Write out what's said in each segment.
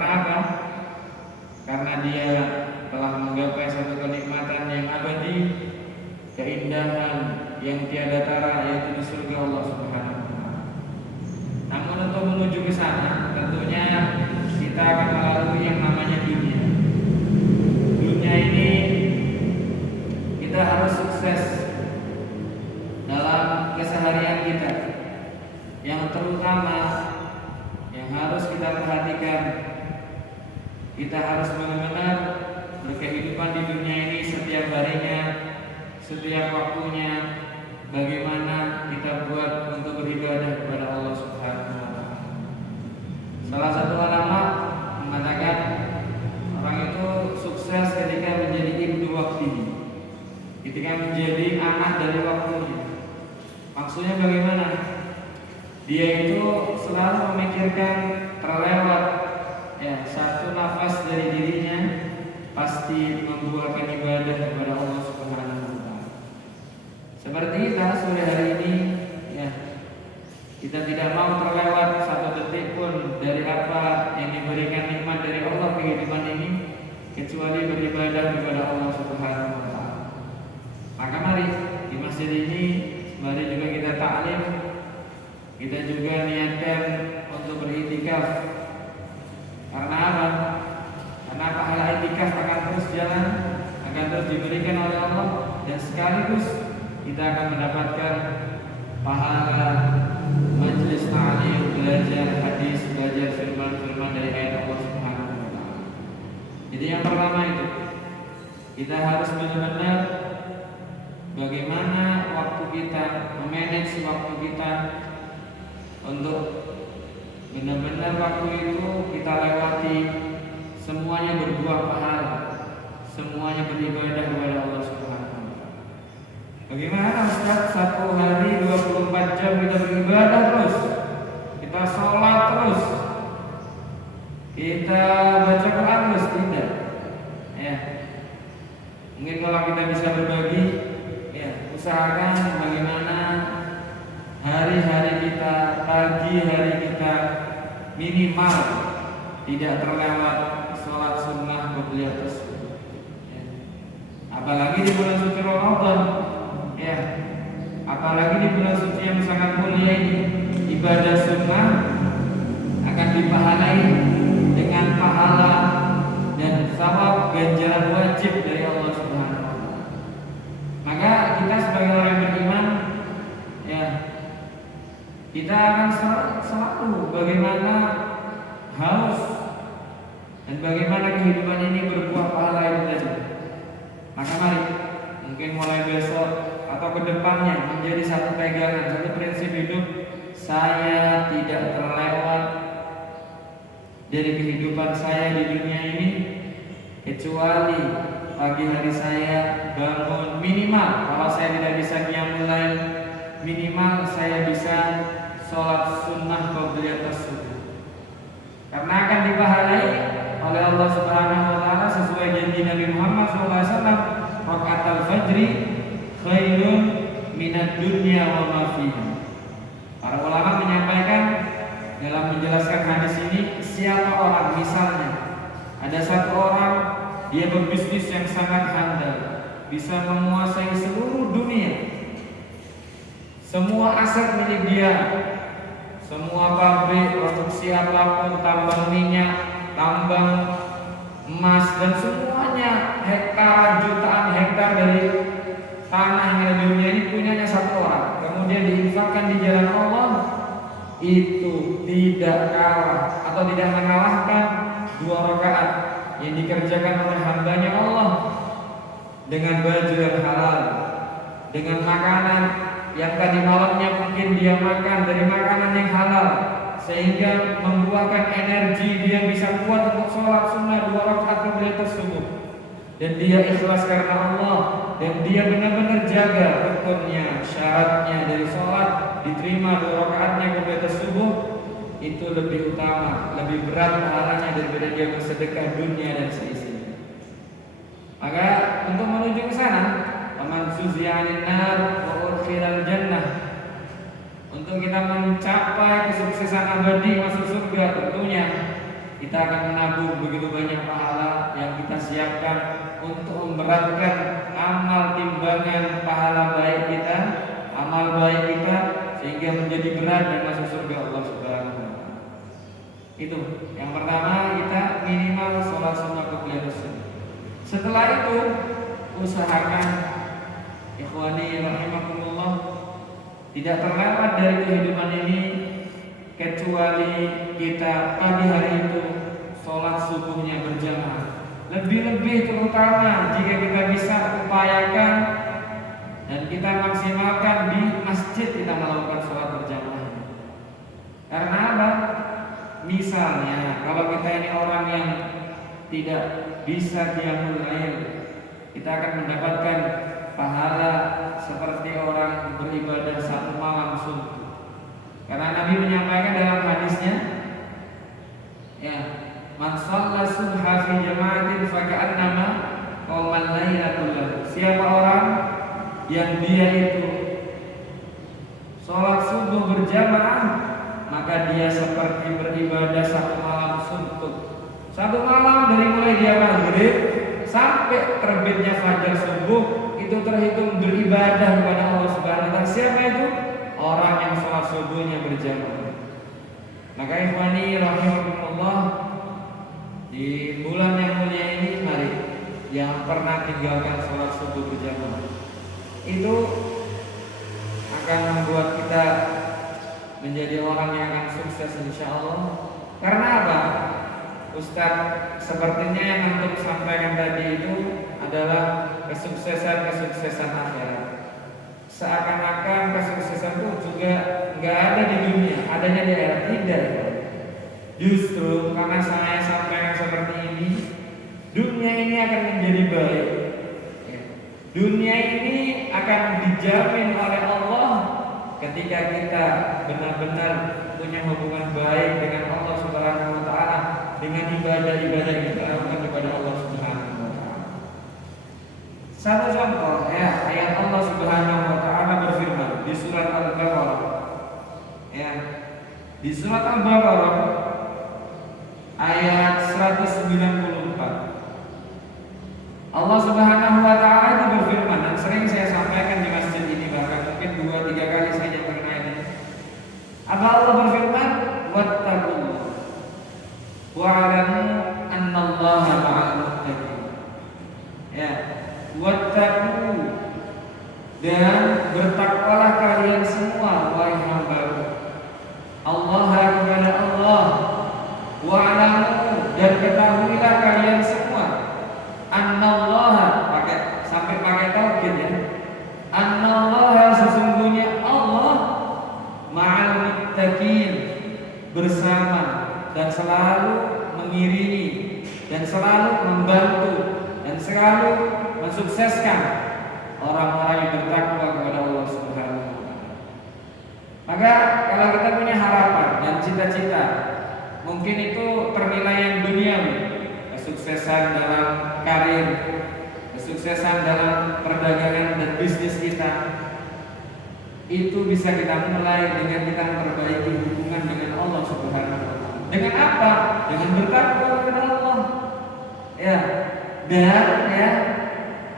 Karena apa? Karena dia telah menggapai satu kenikmatan yang abadi, keindahan yang tiada tara, yaitu di surga Allah Subhanahu wa taala. Namun untuk menuju ke sana tentunya kita akan melalui yang namanya dunia. Dunia ini kita harus sukses dalam keseharian kita. Yang terutama yang harus kita perhatikan, kita harus benar-benar berkehidupan di dunia ini setiap harinya, setiap waktunya. Bagaimana kita buat untuk beribadah kepada Allah Subhanahu wa taala. Salah satu ulama mengatakan orang itu sukses ketika menjadi ibnu waktihi, ketika menjadi anak dari waktunya. Maksudnya bagaimana? Dia itu selalu memikirkan terlewat satu nafas dari dirinya pasti membuahkan ibadah kepada Allah Subhanahu wa taala. Seperti kita sore hari ini, kita tidak mau terlewat satu detik pun dari apa yang diberikan nikmat dari Allah kehidupan ini, kecuali beribadah kepada Allah Subhanahu wa taala. Maka mari di masjid ini, mari juga kita taklim, kita juga niatkan untuk beriktikaf. Karena apa? Karena pahala iktikaf akan terus jalan, akan terus diberikan oleh Allah, dan sekaligus kita akan mendapatkan pahala majelis ta'lim, belajar hadis, belajar firman-firman dari ayat Allah Subhanahu wa taala. Jadi yang pertama itu, kita harus benar-benar bagaimana waktu kita, memanage waktu kita untuk benar-benar waktu itu kita lewati semuanya berbuah pahala, semuanya beribadah kepada Allah Subhanahu wa taala. Bagaimana Ustaz, satu hari 24 jam kita beribadah terus, kita sholat terus, kita baca Quran terus? Tidak. Mungkin kalau kita bisa berbagi, usahakan bagaimana hari-hari kita, pagi hari kita minimal tidak terlewat sholat sunnah qobliyah tersebut. Apalagi di bulan suci Ramadan, apalagi di bulan suci yang sangat mulia ini, ibadah sunnah akan dipahalai dengan pahala dan thawab ganjaran wajib dari Allah Subhanahu wa taala. Maka kita sebagai orang yang beriman, kita akan selalu bagaimana haus dan bagaimana kehidupan ini berbuah pahala itu tadi. Maka mari, mungkin mulai besok atau kedepannya menjadi satu pegangan, satu prinsip hidup, saya tidak terlewat dari kehidupan saya di dunia ini kecuali pagi hari saya bangun minimal, kalau saya tidak bisa qiyamul lail, minimal saya bisa sholat sunnah qobliyah tersebut. Karena akan dipahalai oleh Allah Subhanahu wa taala sesuai janji Nabi Muhammad SAW, rakaat al-fajri khairun minad dunya wa ma fiha. Para ulama menyampaikan dalam menjelaskan hadis ini, siapa orang, misalnya ada satu orang dia berbisnis yang sangat handal, bisa menguasai seluruh dunia, semua aset milik dia, semua pabrik, produksi apapun, tambang minyak, tambang emas, dan semuanya hektar, jutaan hektar dari tanah yang ada di dunia ini punyanya satu orang, kemudian diinfakkan di jalan Allah, itu tidak kalah atau tidak mengalahkan 2 rakaat yang dikerjakan oleh hambanya Allah dengan baju yang halal, dengan makanan yang tadi malamnya mungkin dia makan dari makanan yang halal, sehingga membuahkan energi dia bisa kuat untuk sholat sunnah 2 rakaat qobliyah tersebut, dan dia ikhlas karena Allah, dan dia benar-benar jaga rukunnya, syaratnya dari sholat diterima 2 rakaatnya qobliyah tersebut, itu lebih utama, lebih berat pahalanya daripada dia bersedekah dunia dan seisinya. Maka untuk menuju ke sana, faman zuziya 'anil nar wa udkhilal jannah, untuk kita mencapai kesuksesan abadi masuk surga, tentunya kita akan menabung begitu banyak pahala yang kita siapkan untuk memberatkan amal timbangan pahala baik kita, amal baik kita, sehingga menjadi berat dan masuk surga Allah Subhanahu wa taala. Itu yang pertama, kita minimal sholat sunnah qobliyah sunnah. Setelah itu usahakan ikhwani rahimakumullah, tidak terlewat dari kehidupan ini kecuali kita pagi hari itu sholat subuhnya berjamaah. Lebih-lebih terutama jika kita bisa upayakan dan kita maksimalkan di masjid kita melakukan sholat berjamaah. Karena apa? Misalnya kalau kita ini orang yang tidak bisa qiyamul lail, kita akan mendapatkan pahala seperti orang beribadah satu malam suntuk. Karena Nabi menyampaikan dalam hadisnya, ya, man shalla subha fi jama'atin fa ka'annama qamal lailatul lahu. Siapa orang yang dia itu sholat subuh berjamaah, maka dia seperti beribadah satu malam suntuk. Satu malam dari mulai dia maghrib sampai terbitnya fajar subuh itu terhitung beribadah kepada Allah Subhanahu wa taala. Siapa itu? Orang yang sholat subuhnya berjamaah. Maka ikhwani rahimakumullah, di bulan yang mulia ini mari yang pernah tinggalkan sholat subuh berjamaah itu akan membuat kita menjadi orang yang akan sukses insyaallah. Karena apa? Ustaz, sepertinya yang antum sampaikan tadi itu adalah kesuksesan akhirat. Seakan-akan kesuksesan itu juga nggak ada di dunia, adanya di akhirat. Tidak. Justru karena saya sampaikan seperti ini, dunia ini akan menjadi baik. Dunia ini akan dijamin oleh Allah ketika kita benar-benar punya hubungan baik dengan Allah Subhanahu wa taala, dengan ibadah-ibadah yang kita lakukan kepada Allah Subhanahu wa taala. Satu contoh ya, ayat Allah Subhanahu wa taala berfirman di surat Al-Baqarah. Ya. Di surat Al-Baqarah ayat 194. Allah Subhanahu wa taala itu berfirman, dan sering saya sampaikan di masjid ini, bahkan mungkin 2-3 kali saya nyampaikan ayat ini. Apa Allah berfirman? Wattaqullah wa'lamu annallaha ma'al muttaqin. Ya, wattaqu, dan bertakwalah kalian semua wahai hamba-Ku. Allah kepada Allah, wa'lamu, dan ketahuilah kalian semua, annallaha, pakai taukid ya. Annallaha, sesungguhnya Allah, ma'al muttaqin, bersama dan selalu mengiringi dan selalu membantu dan selalu mensukseskan orang-orang yang bertakwa kepada Allah Subhanahu wa taala. Maka kalau kita punya harapan dan cita-cita, mungkin itu ternilai duniawi, kesuksesan dalam karir, kesuksesan dalam perdagangan dan bisnis kita, itu bisa kita mulai dengan kita memperbaiki hubungan dengan Allah Subhanahu wa taala. Dengan apa? Dengan bertakwa kepada Allah. Ya. Dan ya,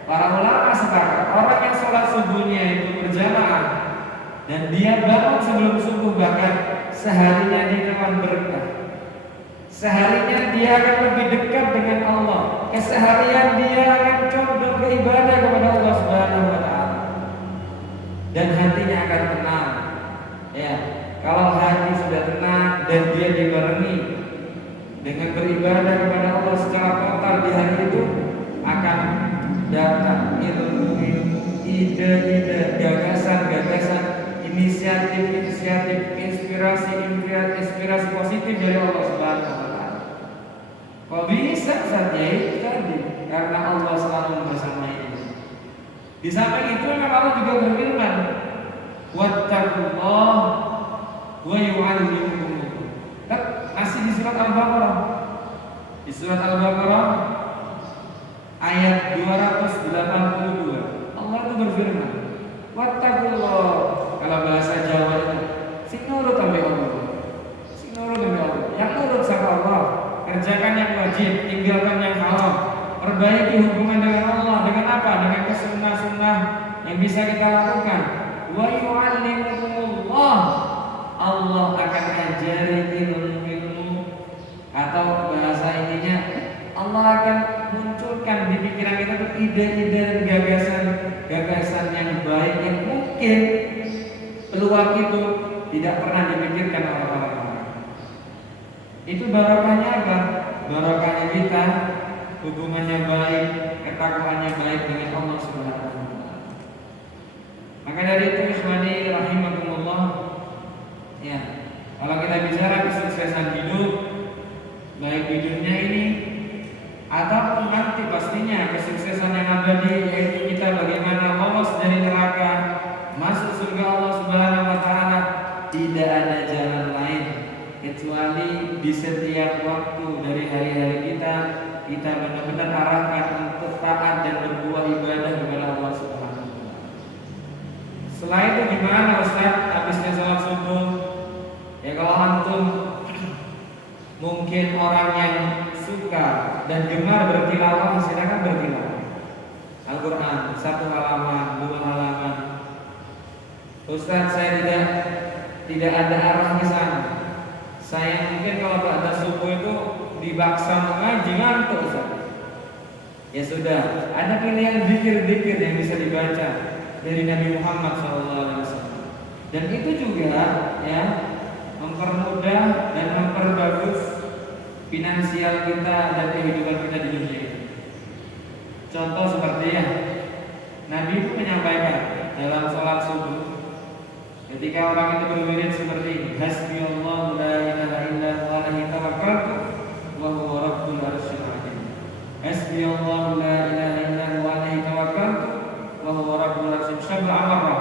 para ulama sepakat, orang yang sholat subuhnya itu berjamaah dan dia bangun sebelum subuh, bahkan seharinya dia akan berkah. Seharinya dia akan lebih dekat dengan Allah. Keseharian dia akan condong ke ibadah kepada Allah Subhanahu wa taala. Dan hatinya akan tenang. Ya, kalau hati sudah tenang dan dia dibarengi dengan beribadah kepada Allah secara total di hari itu, akan datang ilmu-ilmu, ide-ide, gagasan-gagasan, inisiatif, inspirasi positif dari Allah Subhanahu wa taala. Kok bisa saja itu tadi? Karena Allah selalu bersama ini. Di samping itu Allah juga berfirman, wattaqullah wa yu'allimukum. Masih di surat Al-Baqarah. Di surat Al-Baqarah ayat 282. Allah itu berfirman, wattaqullah. Kalau bahasa Jawa itu sing nurut sampai Allah. Sing nurut sampai Allah. Yang nurut sama Allah kerjakan yang wajib, tinggalkan yang haram, perbaiki hubungan dengan Allah dengan apa? Dengan kesunnah-sunnah yang bisa kita lakukan. Wa yu'allimukumullah, Allah akan ajari ilmu-ilmu, atau bahasa intinya Allah akan munculkan di pikiran kita tuh ide-ide dan gagasan yang baik yang mungkin peluang itu tidak pernah dipikirkan oleh orang-orang. Itu barokahnya apa? Barokahnya kita hubungannya baik, ketakwaannya baik dengan Allah Subhanahu wa taala. Maka dari itu ikhwani rahimakumullah, ya, kalau kita bicara kesuksesan hidup baik di dunia ini ataupun nanti pastinya kesuksesan yang abadi, yaitu kita bagaimana lolos dari neraka, masuk surga Allah Subhanahu wa taala, tidak ada jalan lain kecuali di setiap waktu dari hari-hari kita benar-benar arahkan untuk taat dan berbuat ibadah kepada Allah Subhanahu wa taala. Setelah itu gimana Ustaz? Habisnya salat subuh, ya kalau antum mungkin orang yang suka dan gemar bertilawah, silakan bertilawah Al-Quran 1 halaman, 2 halaman. Ustaz, saya tidak ada arah ke sana. Saya mungkin kalau ba'da subuh itu dibaksa mengaji ngantuk Ustaz. Ya sudah, ada pilihan zikir-zikir yang bisa dibaca dari Nabi Muhammad SAW. Dan itu juga ya mempermudah dan memperbagus finansial kita dan kehidupan kita di dunia ini. Contoh seperti ya, Nabi itu menyampaikan dalam sholat subuh, ketika orang itu berwirid seperti ini, Hasbiyallahu la ilaha illa huwa alaihi tawakkaltu wa huwa rabbul arsyil azim. Hasbiyallahu la ilaha illa huwa alaihi tawakkaltu wa huwa rabbul arsyil azim.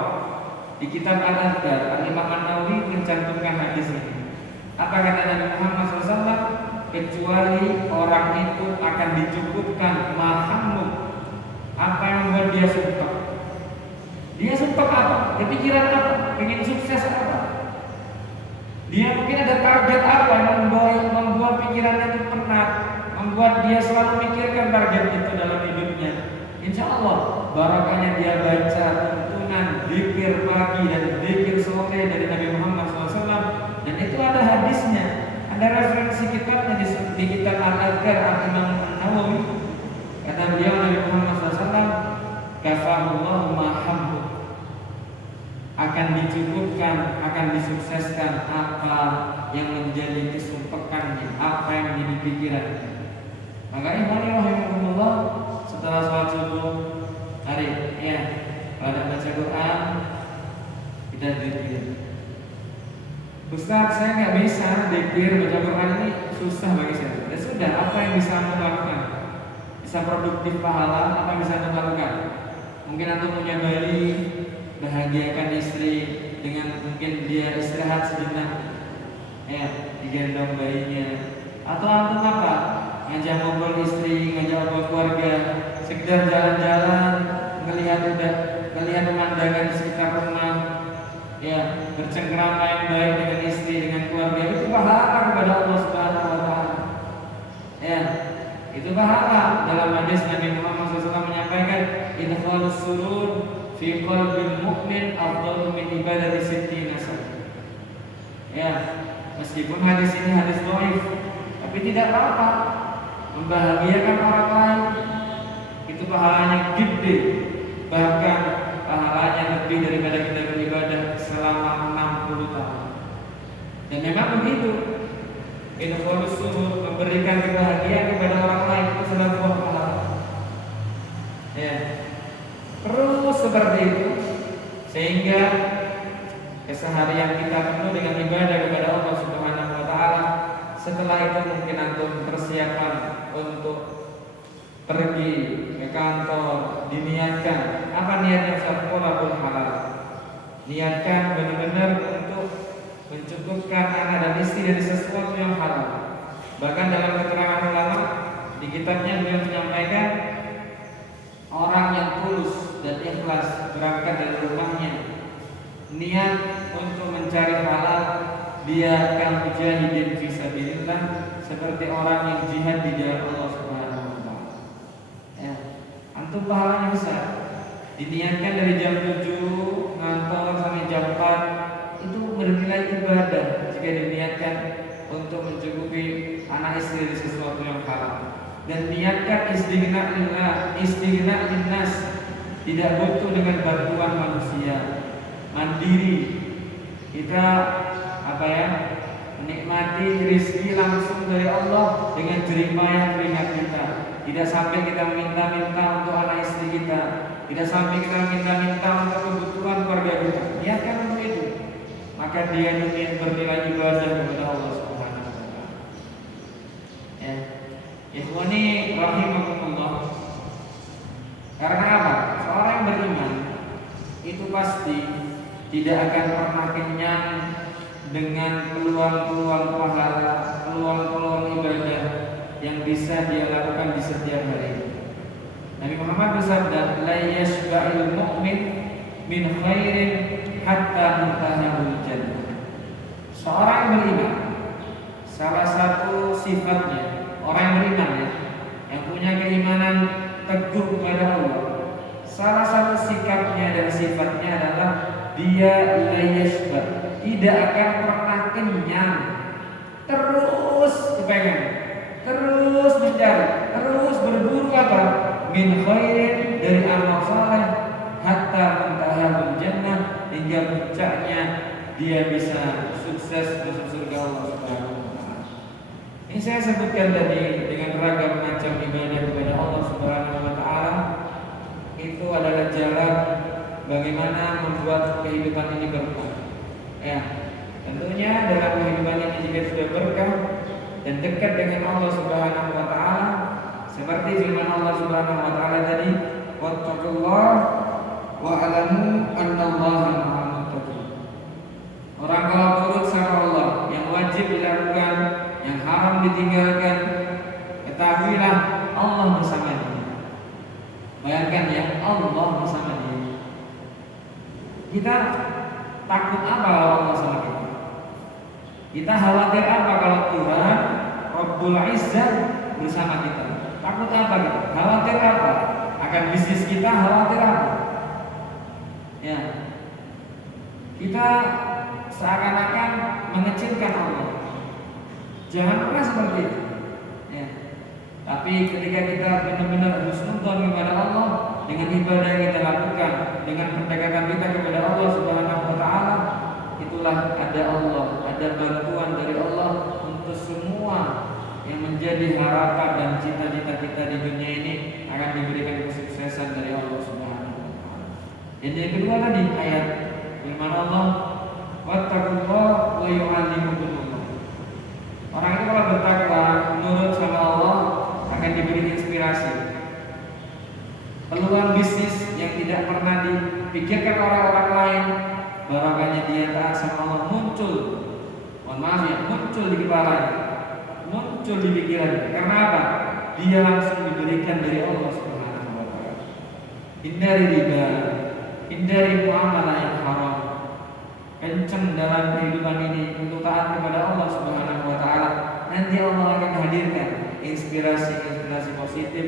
Di kitab Al-Adhkar, Al-Imam An-Nawawi mencantumkan hadis ini. Apa kata Nabi Muhammad SAW? Kecuali orang itu akan dicukupkan mahammu, apa yang membuat dia sumpah. Dia sumpah apa? Kepikiran apa? Pengen sukses apa? Dia mungkin ada target apa yang membuat pikirannya itu penat, membuat dia selalu memikirkan target itu dalam hidupnya. Insya Allah barakahnya dia baca tuntunan zikir pagi dan zikir sore dari Nabi Muhammad SAW, dan itu ada hadisnya, ada referensi kitabnya di kitab Al-Adhkar Al-Imam An-Nawawi. Kata beliau Nabi Muhammad SAW, kafahullahu mahammu, akan dicukupkan, akan disukseskan apa yang menjadi kesumpahannya, apa yang menjadi pikirannya. Maka ikhwani rahimahumullah, setelah sholat subuh hari ya pada baca Quran kita zikir. Ustaz, saya nggak bisa zikir, baca Quran ini susah bagi saya. Ya sudah, apa yang bisa anda lakukan? Bisa produktif pahala, apa yang bisa anda lakukan? Mungkin anda punya bayi, bahagiakan istri dengan mungkin dia istirahat sejenak, ya digendong bayinya. Atau antum apa? Ngajak ngobrol istri, ngajak ngobrol keluarga, sekedar jalan-jalan, melihat pemandangan di sekitar rumah, ya bercengkrama yang baik dengan istri, dengan keluarga, itu pahala kepada Allah Subhanahu wa taala. Ya, itu pahala. Dalam hadis Nabi Muhammad SAW menyampaikan, idkhalus surur fi qalbil mu'min afdalu min ibadati sittina sana. Ya, meskipun hadis ini hadis dhaif, tapi tidak apa-apa. Membahagiakan orang lain itu pahalanya gede, bahkan pahalanya lebih daripada kita beribadah selama 60 tahun. Dan memang begitu. Idkhalus surur, memberikan kebahagiaan kepada orang lain, itu adalah buah pahala. Ya. Terus seperti itu sehingga keseharian kita penuh dengan ibadah kepada Allah Subhanahu wa taala. Setelah itu mungkin antum persiapan untuk pergi ke kantor, diniatkan. Apa niatnya? Syarqul halal. Niatkan benar-benar untuk mencukupkan anak dan istri dari sesuatu yang halal. Bahkan dalam keterangan ulama di kitabnya beliau menyampaikan, orang yang tulus dan ikhlas berangkat dari rumahnya, niat untuk mencari halal, dia akan mujahidin fisabilillah seperti orang yang jihad di jalan Allah Subhanahu wa taala. Ya, antum pahalanya besar. Diniatkan dari jam 7 ngantor sampai jam 4 itu bernilai ibadah jika diniatkan untuk mencukupi anak istri dari sesuatu yang halal. Dan niatkan istighna lillah, istighna linnas, tidak butuh dengan bantuan manusia, mandiri. Kita menikmati rezeki langsung dari Allah dengan jeripayah keringat kita. Tidak sampai kita minta-minta untuk anak istri kita, tidak sampai kita minta-minta untuk kebutuhan keluarga kita. Niatkan untuk itu, maka dia ingin bernilai ibadah kepada Allah Subhanahu wa taala. Ya. Ikhwani rahimakumullah. Karena apa? Seorang yang beriman itu pasti tidak akan pernah kenyang dengan peluang-peluang pahala, peluang-peluang ibadah yang bisa dia lakukan di setiap hari. Nabi Muhammad bersabda, "La yashba'ul mu'min min khairin hatta muntahahul jannah." Seorang yang beriman, salah satu sifatnya orang yang beriman yang punya keimanan teguh kepada Allah, salah satu sikapnya dan sifatnya adalah dia la yashba', tidak akan pernah kenyang, terus kepengen, terus mencari, terus berburu apa? Min khairin, dari amal saleh, hatta muntahahul jannah, hingga puncaknya dia bisa sukses masuk surga Allah Subhanahu wa taala. Ini saya sebutkan tadi dengan ragam macam ibadah kepada Allah Subhanahu wa taala. Itu adalah jalan bagaimana membuat kehidupan ini berkah. Ya, tentunya dalam kehidupan ini jika sudah berkah dan dekat dengan Allah Subhanahu wa taala, seperti firman Allah Subhanahu wa taala tadi, wattaqullah wa alamu annallaha ma'al muttaqin. Orang kalau turut sama Allah, yang wajib dilakukan, yang haram ditinggalkan, ketahuilah Allah bersama dia. Bayangkan ya, Allah bersama dia. Kita takut apa kalau Allah sama kita? Kita khawatir apa kalau Tuhan Rabbul Izzah bersama kita? Takut apa gitu? Khawatir apa? Akan bisnis kita khawatir apa? Ya, kita seakan-akan mengecilkan Allah. Jangan pernah seperti itu. Ya. Tapi ketika kita benar-benar husnudzon kepada Allah dengan ibadah yang kita lakukan, dengan pendekatan kita kepada Allah Subhanahu wa taala, itulah ada Allah, ada bantuan dari Allah untuk semua yang menjadi harapan dan cita-cita kita di dunia ini akan diberikan kesuksesan dari Allah Subhanahu wa taala. Dan yang kedua tadi ayat firman Allah, wattaqullaha wa yu'allimukumullah. Orang itu kalau bertakwa, menurut sama Allah, akan diberi inspirasi. Peluang bisnis yang tidak pernah dipikirkan orang-orang lain, barangkali dia taat sama Allah muncul. Mohon maaf ya, muncul di kepalanya, muncul di pikirannya. Karena apa? Dia langsung diberikan dari Allah Subhanahu wa taala. Hindari riba, hindari muamalah yang haram. Kenceng dalam kehidupan ini untuk taat kepada Allah Subhanahu wa taala. Nanti Allah akan hadirkan inspirasi-inspirasi positif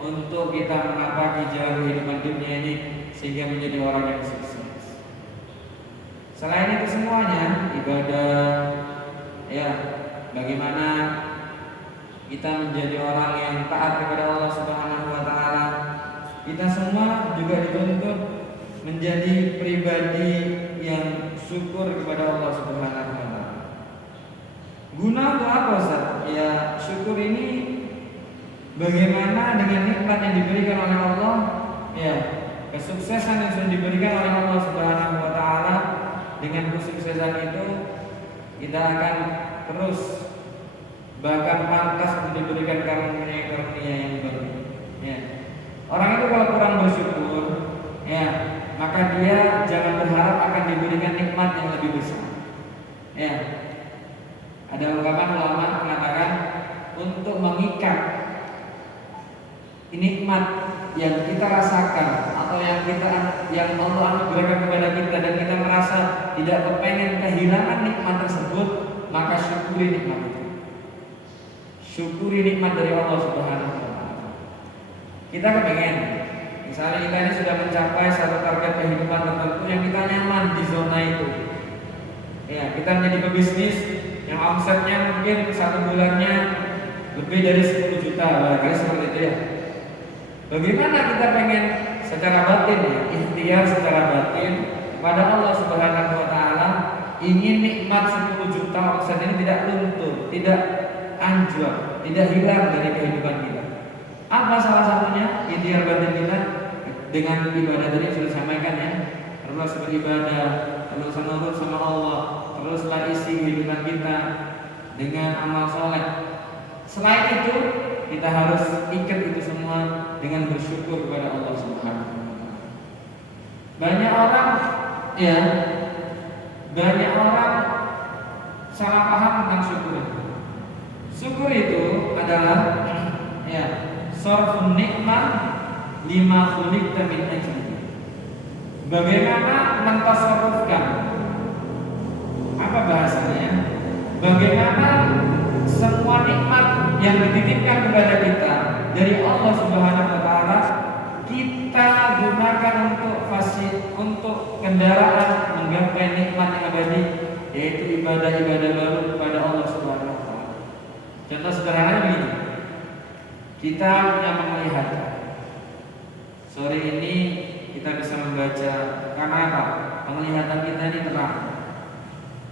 untuk kita menapaki jalan kehidupan dunia ini sehingga menjadi orang yang sukses. Selain itu semuanya ibadah, ya, bagaimana kita menjadi orang yang taat kepada Allah Subhanahu wa taala. Kita semua juga dituntut menjadi pribadi yang syukur kepada Allah Subhanahu wa taala. Guna untuk apa, Ustaz? Ya, syukur ini bagaimana dengan nikmat yang diberikan oleh Allah, ya, kesuksesan yang sudah diberikan oleh Allah Subhanahu wa taala. Dengan kesuksesan itu kita akan terus bahkan pantas untuk diberikan karunia-karunia yang baru. Ya. Orang itu kalau kurang bersyukur, ya, maka dia jangan berharap akan diberikan nikmat yang lebih besar. Ya. Ada ungkapan ulama mengatakan untuk mengikat nikmat yang kita rasakan atau yang Allah anugerahkan kepada kita dan kita merasa tidak kepengen kehilangan nikmat tersebut, maka syukuri nikmat itu. syukuri nikmat dari Allah Subhanahu wa taala. Kita kepengen, misalnya kita ini sudah mencapai satu target kehidupan tertentu yang kita nyaman di zona itu. Ya, kita menjadi pebisnis yang omsetnya mungkin satu bulannya lebih dari 10 juta, barangkali seperti itu ya. Bagaimana kita pengen secara batin ya, ikhtiar secara batin kepada Allah Subhanahu wa taala, ingin nikmat 10 juta omset ini tidak luntur, tidak anjlok, tidak hilang dari kehidupan kita. Apa salah satunya? Ikhtiar batin kita dengan ibadah tadi yang sudah disampaikan ya. Terus beribadah, terus nurut sama Allah, teruslah isi kehidupan kita dengan amal soleh. Selain itu, kita harus ikat itu semua dengan bersyukur kepada Allah Subhanahu wa taala. Banyak orang salah paham tentang syukur. Syukur itu adalah sarfun nikmah lima khuliqta min ajli. Bagaimana mentasarrufkan? Apa bahasanya? Bagaimana semua nikmat yang dititipkan kepada kita dari Allah Subhanahu wa taala kita gunakan untuk kendaraan menggapai nikmat yang abadi, yaitu ibadah-ibadah baru kepada Allah Subhanahu wa taala. Contoh sederhana begini. Kita punya penglihatan. Sore ini kita bisa membaca karena apa? Penglihatan kita ini terang.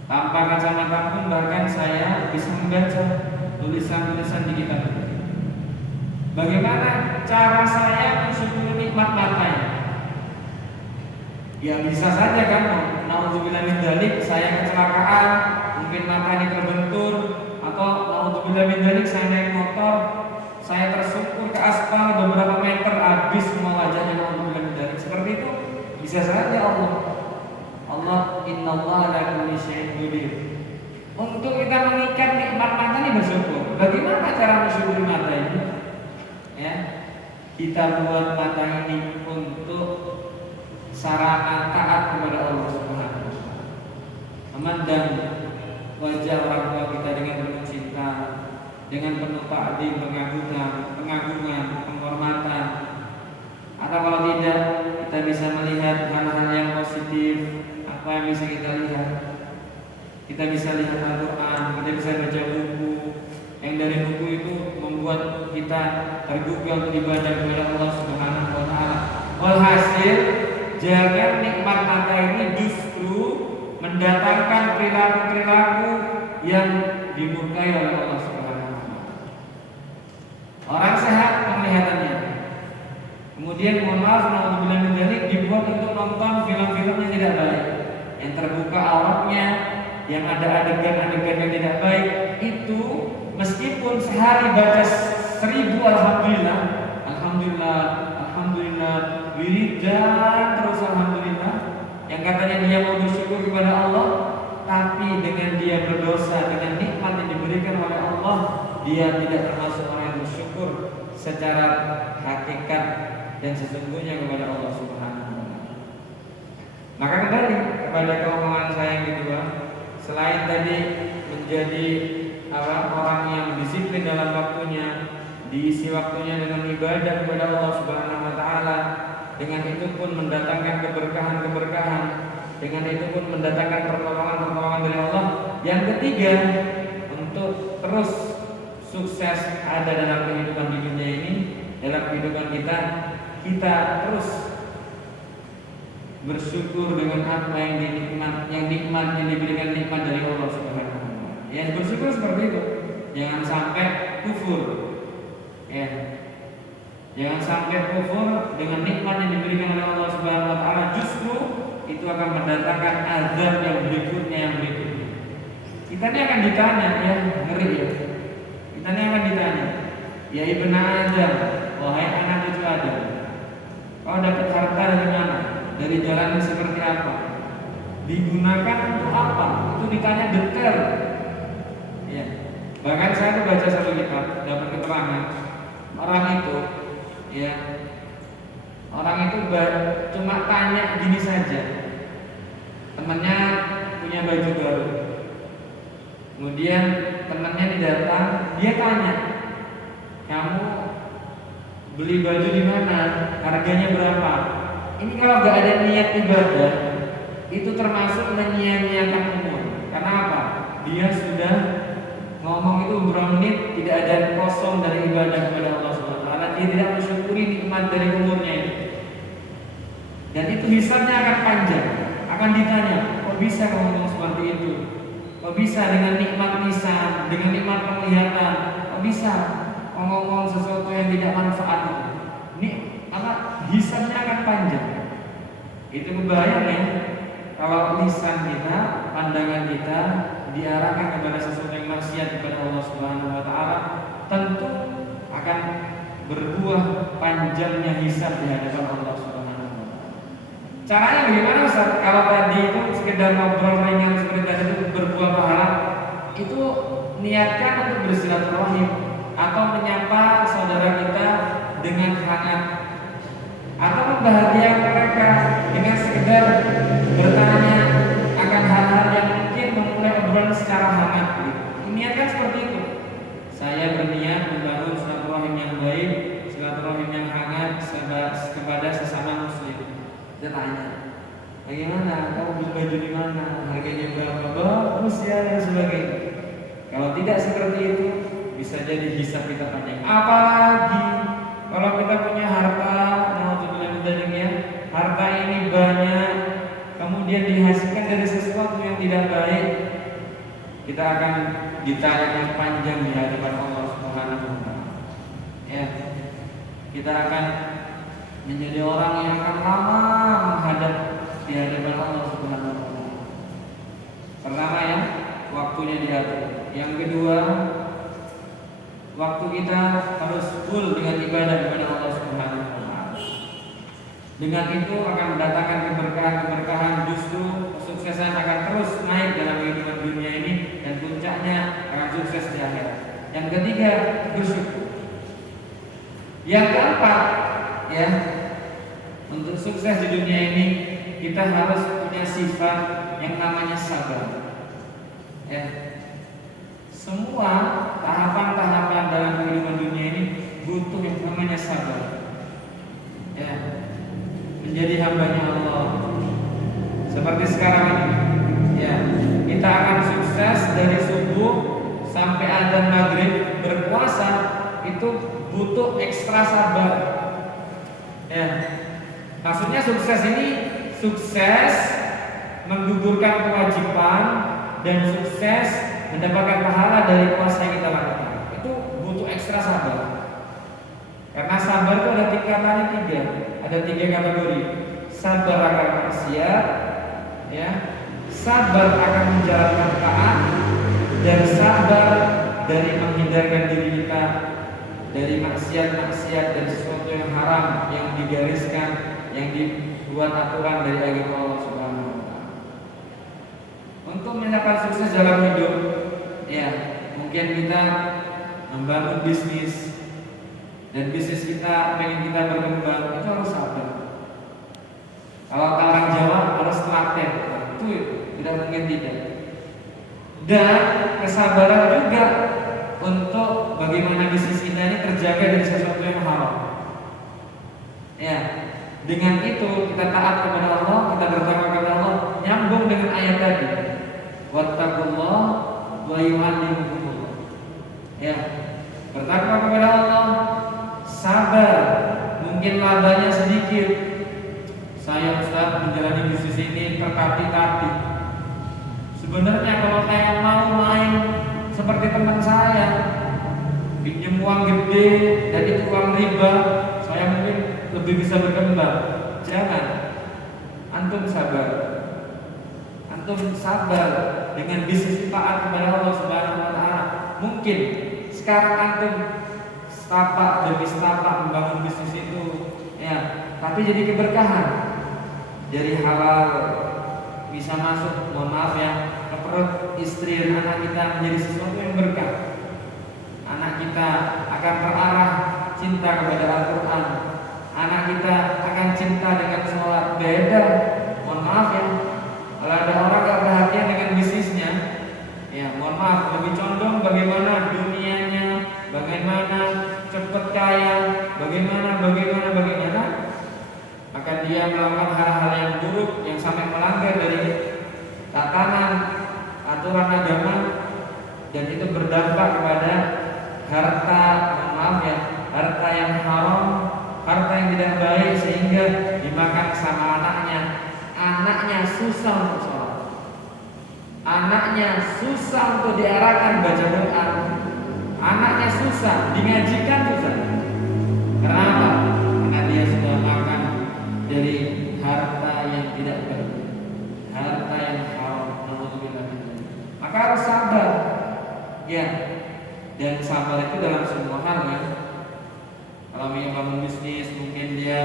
Tanpa kacamata pun bahkan saya bisa membaca tulisan-tulisan di kitab. Bagaimana cara saya mensyukuri nikmat mata ini? Ya bisa saja kan, naudzubillah min dzalik, saya kecelakaan, mungkin mata ini terbentur, atau naudzubillah min dzalik saya naik motor, saya tersungkur ke aspal beberapa meter, habis semua wajahnya, naudzubillah min dzalik. Seperti itu bisa saja Allah innallaha ala kulli syai'in qadir. Untuk kita mengikat nikmat mata ini bersyukur. Bagaimana cara mensyukuri mata ini? Ya, kita buat mata ini untuk sarana taat kepada Allah Subhanahu wa taala. Memandang wajah orang tua kita dengan penuh cinta, dengan penuh ta'zim, pengagungan, penghormatan. Atau kalau tidak, kita bisa melihat hal-hal yang positif. Apa yang bisa kita lihat? Kita bisa lihat Al-Quran, kita bisa baca buku, yang dari buku itu membuat kita tergugah untuk ibadah kepada Allah Subhanahu wa taala. Walhasil, jaga nikmat mata ini justru mendatangkan perilaku-perilaku yang dimurkai oleh Allah Subhanahu wa taala. Orang sehat penglihatannya. Kemudian mohon maaf, naudzubillah min dzalik, dibuat untuk nonton film-film yang tidak baik, yang terbuka auratnya, yang ada adegan-adegan yang tidak baik. Itu meskipun sehari baca 1000 alhamdulillah, alhamdulillah, alhamdulillah, wiridan terus alhamdulillah, yang katanya dia mau bersyukur kepada Allah, tapi dengan dia berdosa dengan nikmat yang diberikan oleh Allah, dia tidak termasuk orang yang bersyukur secara hakikat dan sesungguhnya kepada Allah Subhanahu wa taala. Maka kembali kepada keomongan saya yang kedua, selain tadi menjadi orang yang disiplin dalam waktunya, diisi waktunya dengan ibadah kepada Allah Subhanahu wa taala, dengan itu pun mendatangkan keberkahan-keberkahan, dengan itu pun mendatangkan pertolongan-pertolongan dari Allah. Yang ketiga, untuk terus sukses ada dalam kehidupan di dunia ini, dalam kehidupan kita terus bersyukur dengan apa yang nikmat yang diberikan nikmat dari Allah Subhanahu wa taala. Yang bersyukur seperti itu. Jangan sampai kufur. Ya. Jangan sampai kufur dengan nikmat yang diberikan oleh Allah Subhanahu wa taala, justru itu akan mendatangkan azab yang berikutnya. Kita ini akan ditanya, ya, ngeri ya. Kita ini akan ditanya, ya ibnu Adam, wahai anak cucu Adam, kau dapat harta dari mana? Dari jalan yang seperti apa? Digunakan untuk apa? Itu ditanya detail. Ya. Bahkan saya tuh baca satu kitab, dapat keterangan orang itu cuma tanya gini saja. Temannya punya baju baru. Kemudian temannya datang, dia tanya, kamu beli baju di mana, harganya berapa? Ini kalau nggak ada niat ibadah, itu termasuk menyia-nyiakan umur. Karena apa? Dia sudah ngomong itu beberapa menit, tidak ada kosong dari ibadah kepada Allah Subhanahu wa taala. Dia tidak mensyukuri nikmat dari umurnya ini. Dan itu hisabnya akan panjang. Akan ditanya, kok bisa kamu ngomong seperti itu? Kok bisa dengan nikmat lisan, dengan nikmat penglihatan, kok bisa ngomong sesuatu yang tidak manfaat itu? Ini apa? Hisabnya akan panjang. Itu kebayang ya, kalau lisan kita, pandangan kita diarahkan kepada sesuatu yang maksiat kepada Allah Subhanahu wa taala, tentu akan berbuah panjangnya hisab di hadapan Allah Subhanahu wa taala. Caranya bagaimana Ustaz? Kalau tadi itu sekedar ngobrol ringan seperti tadi itu berbuah pahala, itu niatkan untuk bersilaturahim atau menyapa saudara kita dengan hangat, atau membahagiakan mereka dengan sekedar bertanya akan hal-hal yang mungkin memulai obrolan secara hangat. Niatkan seperti itu. Saya berniat membangun silaturahim yang baik, silaturahim yang hangat kepada sesama muslim. Dia tanya, bagaimana? Kamu beli baju di mana? Harganya berapa? Bagus ya dan sebagainya. Kalau tidak seperti itu, bisa jadi hisab kita panjang. Apalagi kalau kita punya harta, harta ini banyak, kemudian dihasilkan dari sesuatu yang tidak baik, kita akan ditanya panjang di hadapan Allah Subhanahu wa taala. Ya, kita akan menjadi orang yang akan lama menghadap di hadapan Allah Subhanahu wa taala. Pertama ya, waktunya diatur. Yang kedua, waktu kita harus full dengan ibadah kepada Allah Subhanahu wa taala. Dengan itu akan mendatangkan keberkahan-keberkahan, justru kesuksesan akan terus naik dalam kehidupan dunia ini dan puncaknya akan sukses di akhirat. Yang ketiga, bersyukur. Yang keempat, ya, untuk sukses di dunia ini kita harus punya sifat yang namanya sabar. Ya. Semua tahapan-tahapan dalam kehidupan dunia ini butuh yang namanya sabar. Ya. Menjadi hambanya Allah seperti sekarang ini, ya, kita akan sukses dari subuh sampai adzan maghrib berpuasa, itu butuh ekstra sabar. Ya, maksudnya sukses ini sukses menggugurkan kewajiban dan sukses mendapatkan pahala dari puasa yang kita lakukan. Itu butuh ekstra sabar. Karena sabar itu ada tingkatannya tiga. Ada tiga kategori. Sabar akan maksiat, ya, sabar akan menjalankan taat, dan sabar dari menghindarkan diri kita dari maksiat-maksiat dan sesuatu yang haram yang digariskan, yang dibuat aturan dari agama Allah Subhanahu wa taala. Untuk mendapat sukses dalam hidup, ya, mungkin kita membangun bisnis, dan bisnis kita pengen kita berkembang, itu harus sabar. Kalau orang Jawa harus telaten, itu tidak mungkin tidak. Dan kesabaran juga untuk bagaimana bisnis kita ini terjaga dari sesuatu yang haram. Ya, dengan itu kita taat kepada Allah, kita bertakwa kepada Allah, nyambung dengan ayat tadi. Wattaqullah wa yu'allimukumullah. Ya, bertakwa kepada Allah, sabar, mungkin labanya sedikit. Saya Ustaz menjalani bisnis ini tertati-tati. Sebenarnya kalau saya mau main seperti teman saya, pinjam uang gede dan itu uang riba, saya mungkin lebih bisa berkembang. Jangan, antum sabar. Antum sabar dengan bisnis taat kepada Allah Subhanahu wa taala. Mungkin sekarang antum setapak demi setapak membangun bisnis itu, ya, tapi jadi keberkahan dari halal bisa masuk, mohon maaf ya, ke perut istri dan anak kita menjadi sesuatu yang berkah. Anak kita akan terarah cinta kepada Al-Quran. Anak kita akan cinta dengan sholat. Beda, mohon maaf ya, kalau ada orang gak perhatian dengan bisnisnya, Ya, mohon maaf, lebih condong bagaimana dunianya, bagaimana cepat kaya, bagaimana, maka dia melakukan hal-hal yang buruk yang sampai melanggar dari tatanan aturan agama, dan itu berdampak kepada harta, harta yang haram, harta yang tidak baik, sehingga dimakan sama anaknya susah untuk sholat, anaknya susah untuk diarahkan baca doa, anaknya susah dingajikan, susah. Kenapa? Karena dia sudah makan dari harta yang tidak baik, harta yang haram. Maka harus sabar, ya. Dan sabar itu dalam semua hal, ya. Kalau membangun bisnis, mungkin dia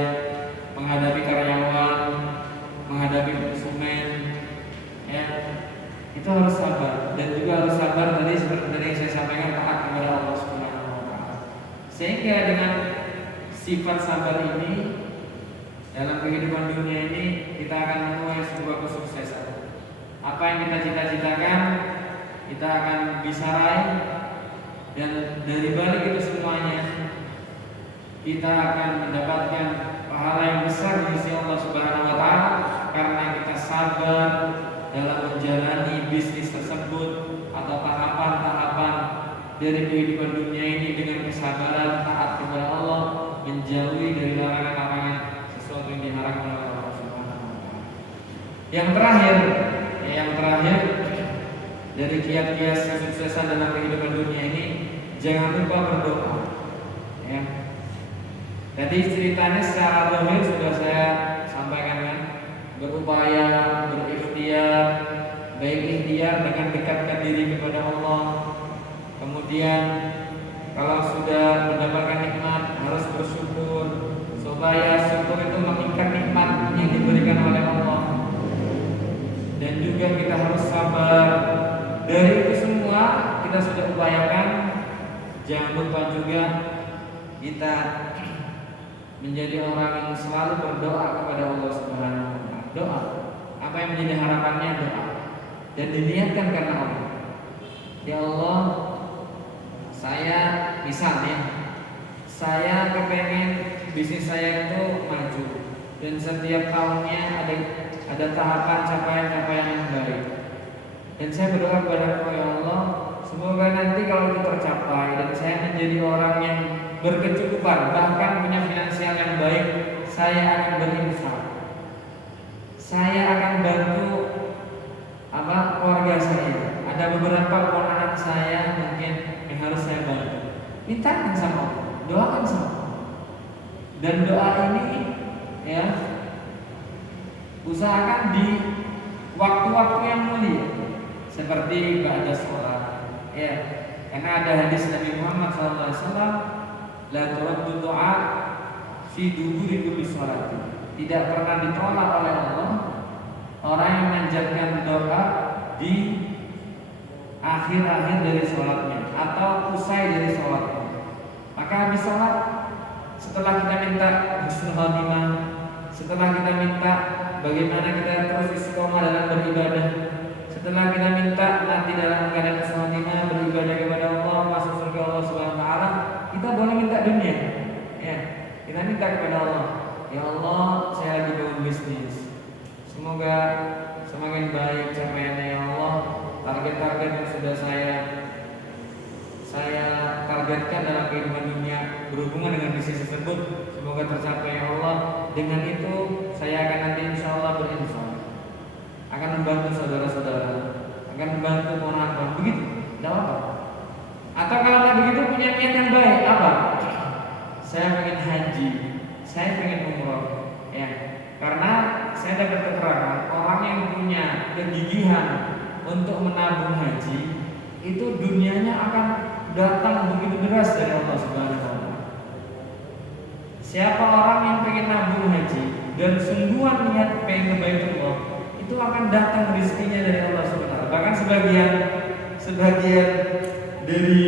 menghadapi karyawan, menghadapi konsumen, ya, itu harus sabar. Dan juga harus sabar tadi seperti yang saya sampaikan, taat kepada Allah Subhanahu wa taala. Sehingga dengan sifat sabar ini dalam kehidupan dunia ini kita akan menuai sebuah kesuksesan. Apa yang kita cita-citakan kita akan bisa raih, dan dari balik itu semuanya kita akan mendapatkan pahala yang besar di sisi Allah Subhanahu wa taala karena kita sabar dalam menjalani bisnis tersebut atau tahapan-tahapan dari kehidupan dunia ini dengan kesabaran, taat kepada Allah, menjauhi dari larangan-larangan sesuatu yang diharamkan oleh Allah Subhanahu wa taala. Yang terakhir dari kiat-kiat kesuksesan dalam kehidupan dunia ini, jangan lupa berdoa, ya. Jadi ceritanya secara zahir sudah saya sampaikan, kan, berupaya, berikhtiar, baik ikhtiar dengan dekatkan diri kepada Allah. Kemudian kalau sudah mendapatkan nikmat harus bersyukur, supaya syukur itu mengikat nikmat yang diberikan oleh Allah. Dan juga kita harus sabar. Dari itu semua kita sudah upayakan, jangan lupa juga kita menjadi orang yang selalu berdoa kepada Allah Subhanahu wa taala. Doa. Apa yang menjadi harapannya? Doa. Dan diniatkan karena Allah. Ya Allah, saya misalnya saya kepengen bisnis saya itu maju, dan setiap tahunnya ada tahapan capaian-capaian yang baik. Dan saya berdoa kepada ya Allah, semoga nanti kalau itu tercapai dan saya menjadi orang yang berkecukupan, bahkan punya finansial yang baik, saya akan berinfak. Saya akan bantu keluarga saya. Ada beberapa keponakan saya mungkin yang harus saya bantu. Mintakan sama Allah, doakan sama Allah. Dan doa ini, ya, usahakan di waktu-waktu yang mulia, seperti ba'da sholat, ya. Karena ada hadis Nabi Muhammad SAW, la turaddu du'a fi duburi kulli sholati. Tidak pernah ditolak oleh Allah orang yang menjalankan doa di akhir-akhir dari sholatnya atau usai dari sholatnya. Maka habis sholat, setelah kita minta husnul khotimah, setelah kita minta bagaimana kita terus istiqomah dalam beribadah, setelah kita minta nanti dalam keadaan husnul khotimah beribadah kepada Allah, masuk surga Allah Subhanahu wa taala, kita boleh minta dunia, ya. Kita minta kepada Allah, ya Allah, saya lagi bangun bisnis, semoga semakin baik capaiannya, ya Allah. Target-target yang sudah saya targetkan dalam kehidupan dunia berhubungan dengan bisnis tersebut, semoga tercapai, ya Allah. Dengan itu saya akan nanti insya Allah berinfak, akan membantu saudara-saudara, akan membantu ponakan, begitu, tidak apa. Atau kalau tak begitu punya niat yang baik, apa? Saya ingin haji, saya ingin umroh, ya. Karena saya dapat keterangan orang yang punya kegigihan untuk menabung haji itu dunianya akan datang begitu deras dari Allah Subhanahu wa taala. Siapa orang yang pengen nabung haji dan sungguhan niat pengen ke Baitullah, itu akan datang rezekinya dari Allah Subhanahu wa taala. Bahkan sebagian dari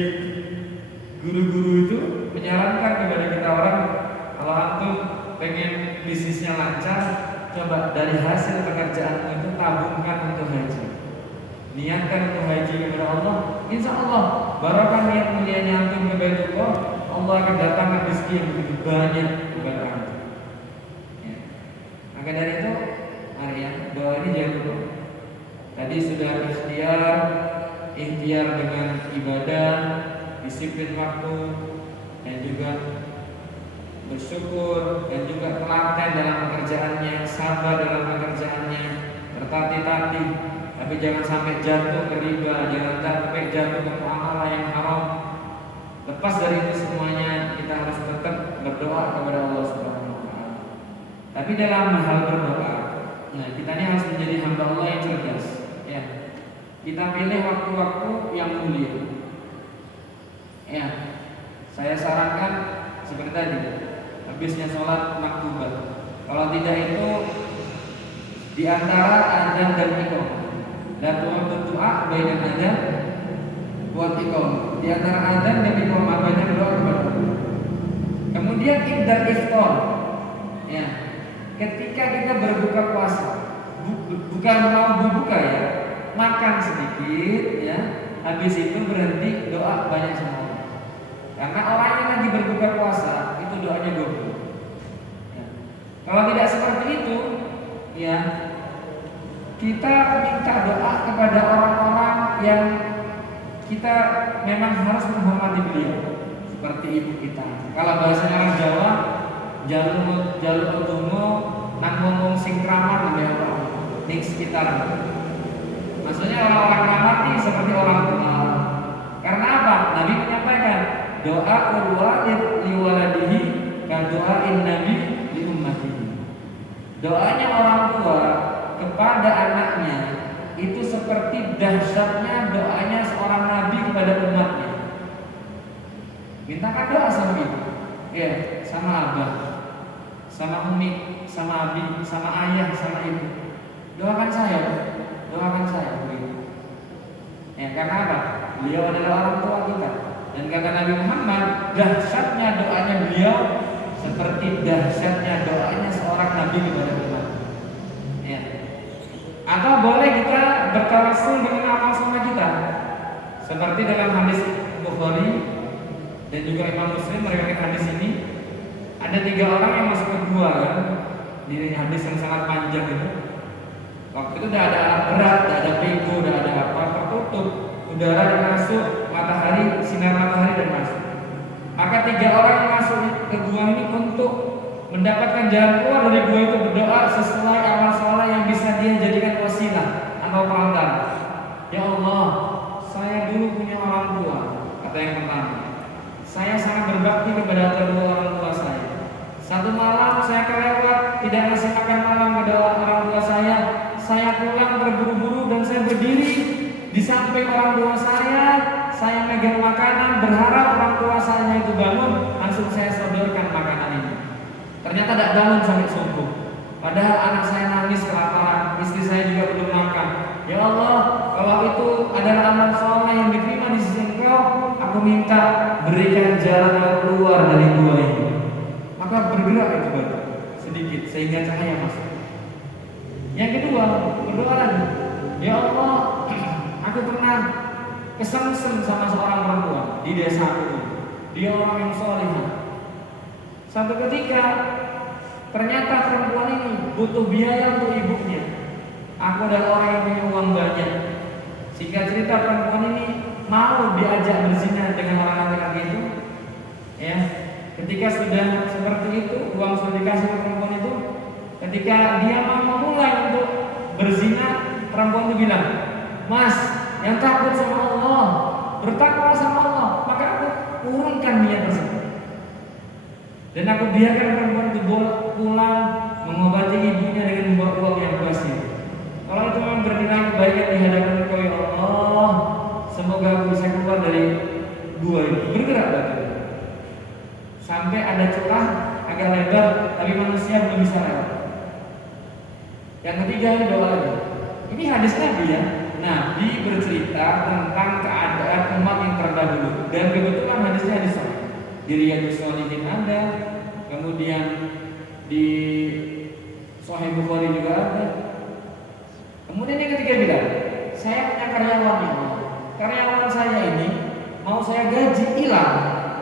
guru-guru itu menyarankan kepada kita orang, kalau antum pengen bisnisnya lancar, coba dari hasil pekerjaan itu tabungkan untuk haji. niatkan untuk haji kepada Allah, insya Allah barokah niat mulianya antum ke Baitullah, Allah akan datangkan rezeki yang lebih banyak kepada antum. Ya. Maka dari itu, mari ya, doa ini jangan lupa. Tadi sudah ikhtiar dengan ibadah, disiplin waktu, dan juga bersyukur, dan juga telaten dalam pekerjaannya, sabar dalam pekerjaannya, tertatih-tatih, tapi jangan sampai jatuh ke riba, jangan sampai jatuh ke muamalah yang haram. Lepas dari itu semuanya, kita harus tetap berdoa kepada Allah Subhanahu wa Ta'ala. Tapi dalam hal berdoa, nah kita ini harus menjadi hamba Allah yang cerdas. Ya, kita pilih waktu-waktu yang mulia. Ya, saya sarankan seperti tadi, habisnya sholat maktubah. Kalau tidak itu di antara adzan dan iqamah. Dan doa bainan adzan buat iqamah. Di antara adzan dan iqamah banyak doa kepada Allah. Kemudian indal iftar. Ya, ketika kita berbuka puasa, bukan mau berbuka ya, makan sedikit ya, habis itu berhenti doa banyak semua. Karena orang yang lagi berbuka puasa itu doanya double. Ya. Kalau tidak seperti itu, ya kita minta doa kepada orang-orang yang kita memang harus menghormati beliau, seperti ibu kita. Kalau bahasa orang Jawa, jalur utumo nang ngomong sing kramar ya orang ning sekitar. Maksudnya orang-orang ramati seperti orang tua. Karena apa? Nabi menyampaikan doa walid liwaladihi kan doain nabi li ummatihi. Doanya orang tua kepada anaknya itu seperti dahsyatnya doanya seorang nabi kepada umatnya. Mintakan doa sama ibu, ya, sama abah, sama umi, sama abi, sama ayah, sama ibu. Doakan saya begitu. Ya, karena apa? Beliau adalah orang tua kita. Dan kata Nabi Muhammad, dahsyatnya doanya beliau seperti dahsyatnya doanya seorang nabi kepada umat. Ya. Atau boleh kita bertawasul dengan amal soleh kita, seperti dalam hadis Bukhari dan juga Imam Muslim meriwayatkan hadis ini. Ada 3 orang yang masuk ke gua kan, di hadis yang sangat panjang itu. Waktu itu udah ada alat berat, udah ada pintu, udah ada apa, tertutup, udara yang masuk, matahari, sinar matahari dan masuk. Maka 3 orang yang masuk ke gua ini untuk mendapatkan jalan keluar dari gua itu berdoa sesuai amal soleh yang bisa dia jadikan wasilah atau perantara. Ya Allah, saya dulu punya orang tua, kata yang pertama. Saya sangat berbakti kepada kedua orang tua saya. Satu malam saya kelewat, tidak ngasih makan malam kepada orang tua saya. Saya pulang terburu-buru dan saya berdiri di samping orang tua saya megang makanan, berharap orang tua saya itu bangun, langsung saya sodorkan makanan ini. Ternyata tidak bangun sampai subuh. Padahal anak saya nangis kelaparan, istri saya juga belum makan. Ya Allah, kalau itu adalah amal soleh yang diterima di sisi Engkau, aku minta berikan jalan yang keluar dari gua ini. Maka bergerak itu batu sedikit sehingga cahaya masuk. Yang kedua, berdoa lagi. Ya Allah, aku pernah kesengsem sama seorang perempuan di desa aku. Dia orang yang soleh. Satu ketika ternyata perempuan ini butuh biaya untuk ibunya. Aku adalah orang yang punya uang banyak. Sehingga cerita perempuan ini mau diajak berzina dengan orang laki-laki itu. Ya, ketika sudah seperti itu, uang sudah dikasih ke perempuan itu. Ketika dia mau memulai untuk berzina, perempuan itu bilang, Mas, yang takut sama Allah, bertakwa sama Allah, maka aku urungkan niat tersebut. Dan aku biarkan perempuan itu pulang mengobati ibunya dengan membawa uang yang banyak. Kalau itu memang bernilai kebaikan di hadapan Engkau ya Allah, semoga aku bisa keluar dari gua ini. Bergerak batu. Sampai ada celah agak lebar, tapi manusia belum bisa lewat. Yang ketiga doa lagi. Ini hadis Nabi ya. Nabi bercerita tentang keadaan umat yang terdahulu. Dan kebetulan hadisnya hadis sahih. Di Riyadhus Shalihin ada, kemudian di Sahih Bukhari juga ada. Kemudian yang ketiga bilang, saya punya karyawannya, karyawan saya ini mau saya gaji hilang,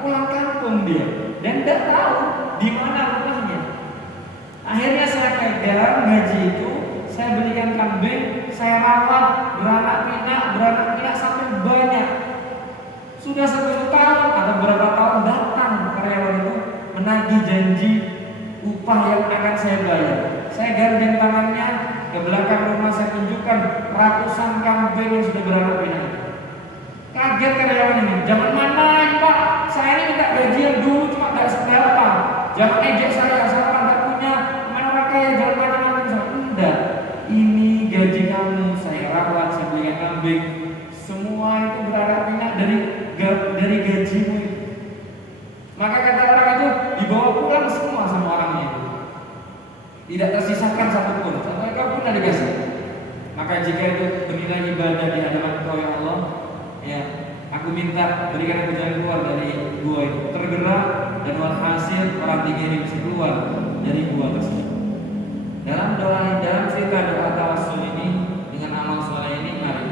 pulang kampung dia, dan tidak tahu di mana rumahnya. Akhirnya saya pegang gaji itu, saya belikan kambing, saya rawat, beranak pinak sampai banyak. Sudah 10 tahun atau berapa tahun datang karyawan itu menagih janji upah yang akan saya bayar. Saya gandeng tangannya ke belakang rumah, saya tunjukkan ratusan kambing yang sudah beranak pinak. Kaget karyawan ini, jangan main Pak, saya ini minta gaji yang dulu cuma gak seberapa. Jangan ejek saya orang gak punya, mana orang kaya, jangan macam-macam. Enggak, ini gaji kamu, saya rawat, saya belikan kambing. Semua itu beranak pinak dari gajimu itu. Maka kata orang itu dibawa pulang semua sama orangnya itu. Tidak tersisakan satupun, sampai kau pun tidak dikasih. Maka jika itu bernilai ibadah di hadapan Engkau ya Allah, ya, aku minta berikan aku jalan keluar dari gua itu, tergerak dan walhasil orang 3 ini bisa keluar dari gua tersebut. Dalam cerita doa tawassul ini dengan amal soleh ini, mari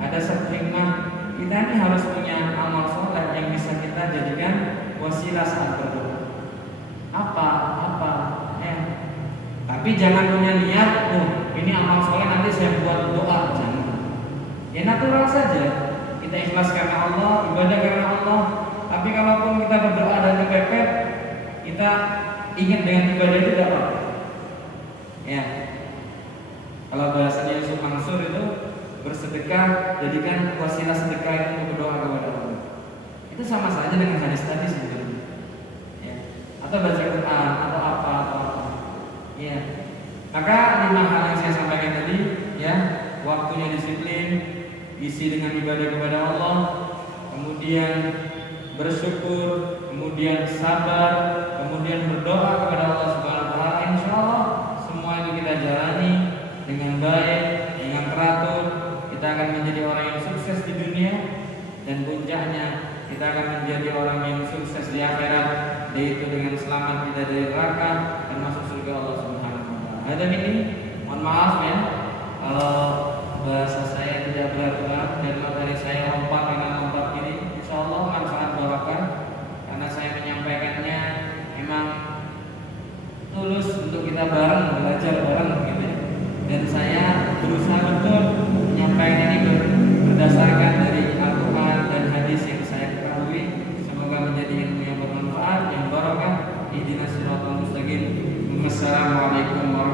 ada satu hikmah, kita ini harus punya amal soleh yang bisa kita jadikan wasilah saat berdoa. Apa? Tapi jangan punya niat, ini amal soleh nanti saya buat doa, jangan. Ya natural saja. Kita ikhlas karena Allah, ibadah karena Allah. Tapi kalaupun kita berdoa dan kepepet, kita ingat dengan ibadah itu tidak apa-apa. Ya. Kalau bahasanya Yusuf Mansur itu bersedekah, jadikan wasilah sedekah itu untuk berdoa kepada Allah. Itu sama saja dengan hadis tadi sebetulnya. Ya. Atau baca Quran atau apa. Ya. Maka 5 hal yang saya sampaikan tadi, ya, waktunya disiplin, isi dengan ibadah kepada Allah, kemudian bersyukur, kemudian sabar, kemudian berdoa kepada Allah Subhanahu wa taala. Insyaallah semua itu kita jalani dengan baik, dengan teratur, kita akan menjadi orang yang sukses di dunia, dan puncaknya kita akan menjadi orang yang sukses di akhirat, yaitu dengan selamat kita dari neraka dan masuk surga Allah Subhanahu wa taala. Ada ini, mohon maaf ya kalau bahasa saya tidak beraturan dan materi saya lompat kanan lompat kiri. Insyaallah manfaat barokah karena saya menyampaikannya memang tulus untuk kita bareng belajar bareng gitu ya. Dan saya berusaha betul menyampaikan ini berdasarkan dari Al-Quran dan hadis yang saya ketahui. Semoga menjadi ilmu yang bermanfaat, yang barokah. Ihdinas siratal mustaqim. Wassalamualaikum warahmatullahi wabarakatuh.